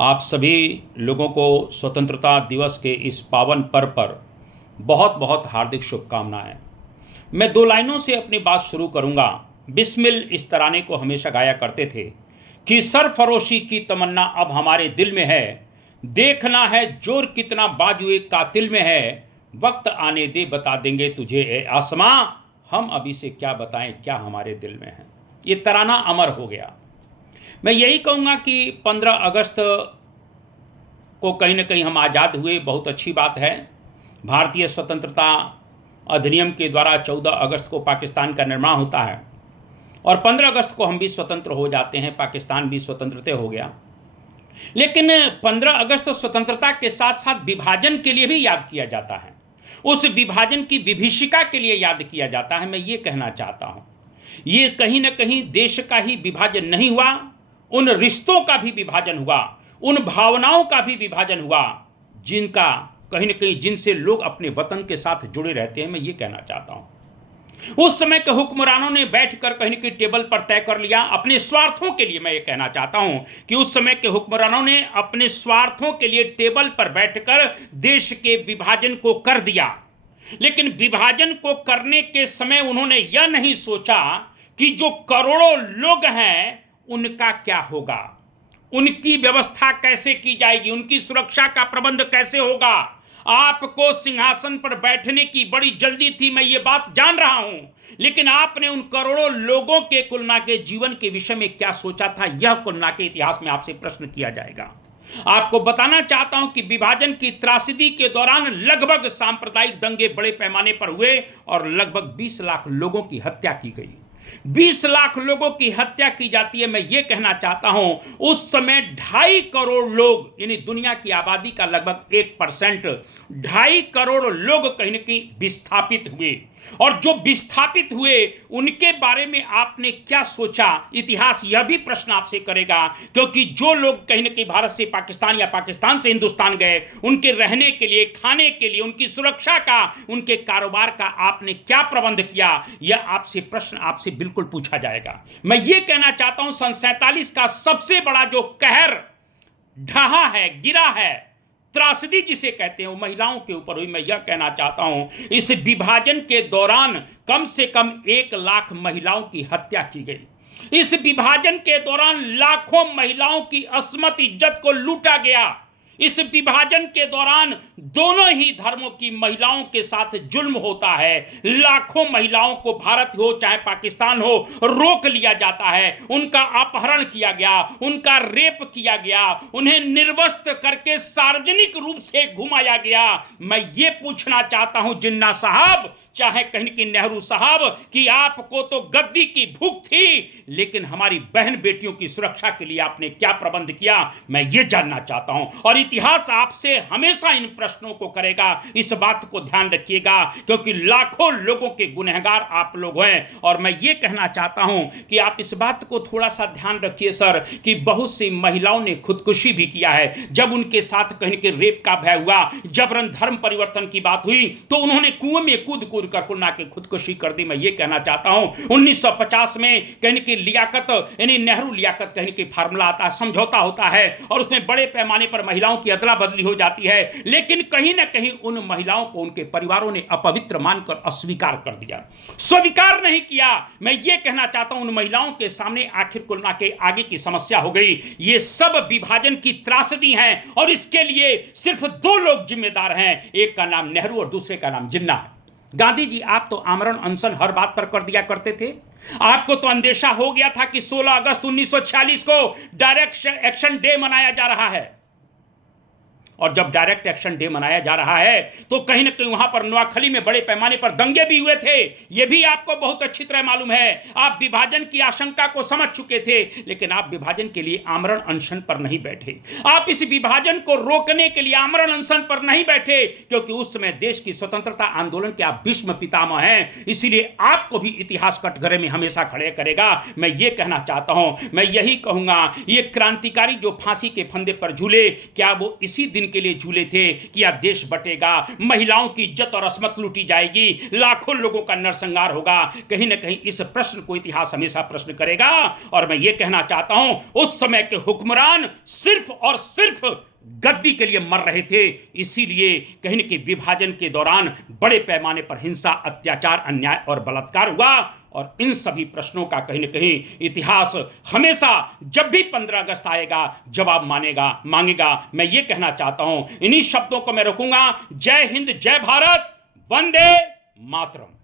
आप सभी लोगों को स्वतंत्रता दिवस के इस पावन पर्व पर बहुत बहुत हार्दिक शुभकामनाएं। मैं दो लाइनों से अपनी बात शुरू करूंगा। बिस्मिल इस तराने को हमेशा गाया करते थे कि सरफरोशी की तमन्ना अब हमारे दिल में है, देखना है जोर कितना बाजुए कातिल में है, वक्त आने दे बता देंगे तुझे ए आसमां, हम अभी से क्या बताएं क्या हमारे दिल में है। ये तराना अमर हो गया। मैं यही कहूँगा कि 15 अगस्त को कहीं ना कहीं हम आज़ाद हुए, बहुत अच्छी बात है। भारतीय स्वतंत्रता अधिनियम के द्वारा 14 अगस्त को पाकिस्तान का निर्माण होता है और 15 अगस्त को हम भी स्वतंत्र हो जाते हैं, पाकिस्तान भी स्वतंत्रता हो गया। लेकिन 15 अगस्त स्वतंत्रता के साथ साथ विभाजन के लिए भी याद किया जाता है, उस विभाजन की विभीषिका के लिए याद किया जाता है। मैं ये कहना चाहता हूँ, ये कहीं ना कहीं देश का ही विभाजन नहीं हुआ, उन रिश्तों का भी विभाजन हुआ, उन भावनाओं का भी विभाजन हुआ जिनका कहीं ना कहीं जिनसे लोग अपने वतन के साथ जुड़े रहते हैं। मैं ये कहना चाहता हूं, उस समय के हुक्मरानों ने बैठकर कहीं ना कहीं टेबल पर तय कर लिया अपने स्वार्थों के लिए। मैं ये कहना चाहता हूं कि उस समय के हुक्मरानों ने अपने स्वार्थों के लिए टेबल पर बैठकर देश के विभाजन को कर दिया। लेकिन विभाजन को करने के समय उन्होंने यह नहीं सोचा कि जो करोड़ों लोग हैं उनका क्या होगा, उनकी व्यवस्था कैसे की जाएगी, उनकी सुरक्षा का प्रबंध कैसे होगा। आपको सिंहासन पर बैठने की बड़ी जल्दी थी, मैं ये बात जान रहा हूं, लेकिन आपने उन करोड़ों लोगों के कुलना के जीवन के विषय में क्या सोचा था, यह कुलना के इतिहास में आपसे प्रश्न किया जाएगा। आपको बताना चाहता हूं कि विभाजन की त्रासदी के दौरान लगभग सांप्रदायिक दंगे बड़े पैमाने पर हुए और लगभग 20 लाख लोगों की हत्या की गई। 20 लाख लोगों की हत्या की जाती है। मैं ये कहना चाहता हूं, उस समय 2.5 करोड़ लोग, यानी दुनिया की आबादी का लगभग 1%, 2.5 करोड़ लोग कहीं ना कहीं विस्थापित हुए। और जो विस्थापित हुए उनके बारे में आपने क्या सोचा, इतिहास यह भी प्रश्न आपसे करेगा। क्योंकि जो लोग कहीं ना कहीं भारत से पाकिस्तान या पाकिस्तान से हिंदुस्तान गए, उनके रहने के लिए, खाने के लिए, उनकी सुरक्षा का, उनके कारोबार का आपने क्या प्रबंध किया, यह आपसे प्रश्न आपसे बिल्कुल पूछा जाएगा। मैं ये कहना चाहता हूं, सन 47 का सबसे बड़ा जो कहर ढहा है, गिरा है, त्रासदी जिसे कहते हैं, वो महिलाओं के ऊपर हुई। मैं यह कहना चाहता हूं, इस विभाजन के दौरान कम से कम 1 लाख महिलाओं की हत्या की गई। इस विभाजन के दौरान लाखों महिलाओं की अस्मत इज्जत को लूटा गया। इस विभाजन के दौरान दोनों ही धर्मों की महिलाओं के साथ जुल्म होता है। लाखों महिलाओं को भारत हो चाहे पाकिस्तान हो रोक लिया जाता है, उनका अपहरण किया गया, उनका रेप किया गया, उन्हें निर्वस्त्र करके सार्वजनिक रूप से घुमाया गया। मैं ये पूछना चाहता हूं जिन्ना साहब, चाहे कहीं कि नेहरू साहब, कि आपको तो गद्दी की भूख थी, लेकिन हमारी बहन बेटियों की सुरक्षा के लिए आपने क्या प्रबंध किया, मैं ये जानना चाहता हूं। और इतिहास आपसे हमेशा इन प्रश्नों को करेगा, इस बात को ध्यान रखिएगा, क्योंकि लाखों लोगों के गुनहगार आप लोग हैं। और मैं ये कहना चाहता हूं कि आप इस बात को थोड़ा सा ध्यान रखिए सर, कि बहुत सी महिलाओं ने खुदकुशी भी किया है। जब उनके साथ कहीं के रेप का भय हुआ, जबरन धर्म परिवर्तन की बात हुई, तो उन्होंने कुएं में कूद कर कुलना के खुदकुशी कर दी। मैं ये कहना चाहता हूं, 1950 में कहने की लियाकत, यानी नेहरू लियाकत कहने की फार्मूला आता है, समझौता होता है, और उसमें बड़े पैमाने पर महिलाओं की अदला बदली हो जाती है। लेकिन कहीं ना कहीं उन महिलाओं को उनके परिवारों ने अपवित्र मानकर अस्वीकार कर दिया, स्वीकार नहीं किया। मैं ये कहना चाहता हूं, उन महिलाओं के सामने आखिर कुलना के आगे की समस्या हो गई। ये सब विभाजन की त्रासदी है और इसके लिए सिर्फ 2 लोग जिम्मेदार हैं, एक का नाम नेहरू और दूसरे का नाम जिन्ना है। गांधी जी, आप तो आमरण अनशन हर बात पर कर दिया करते थे। आपको तो अंदेशा हो गया था कि 16 अगस्त 1946 को डायरेक्ट एक्शन डे मनाया जा रहा है। और जब डायरेक्ट एक्शन डे मनाया जा रहा है तो कहीं ना कहीं वहां पर नोआखली में बड़े पैमाने पर दंगे भी हुए थे। यह भी आपको बहुत अच्छी तरह मालूम है। आप विभाजन की आशंका को समझ चुके थे, लेकिन आप विभाजन के लिए आमरण अनशन पर नहीं बैठे। आप इस विभाजन को रोकने के लिए आमरण अनशन पर नहीं बैठे, क्योंकि उस समय देश की स्वतंत्रता आंदोलन के आप भीष्म पितामह हैं। इसीलिए आपको भी इतिहास कटघरे में हमेशा खड़े करेगा। मैं ये कहना चाहता हूं, मैं यही कहूंगा, ये क्रांतिकारी जो फांसी के फंदे पर झूले, क्या वो इसी दिन के लिए झूले थे कि यह देश बटेगा, महिलाओं की इज्जत और अस्मत लूटी जाएगी, लाखों लोगों का नरसंहार होगा। कहीं ना कहीं इस प्रश्न को इतिहास हमेशा प्रश्न करेगा। और मैं ये कहना चाहता हूं, उस समय के हुक्मरान सिर्फ और सिर्फ गद्दी के लिए मर रहे थे। इसीलिए कहीं न कहीं विभाजन के दौरान बड़े पैमाने पर हिंसा, अत्याचार, अन्याय और बलात्कार हुआ। और इन सभी प्रश्नों का कहीं न कहीं इतिहास हमेशा जब भी 15 अगस्त आएगा जवाब मांगेगा। मैं ये कहना चाहता हूं, इन्हीं शब्दों को मैं रखूंगा। जय हिंद, जय भारत, वंदे मातरम।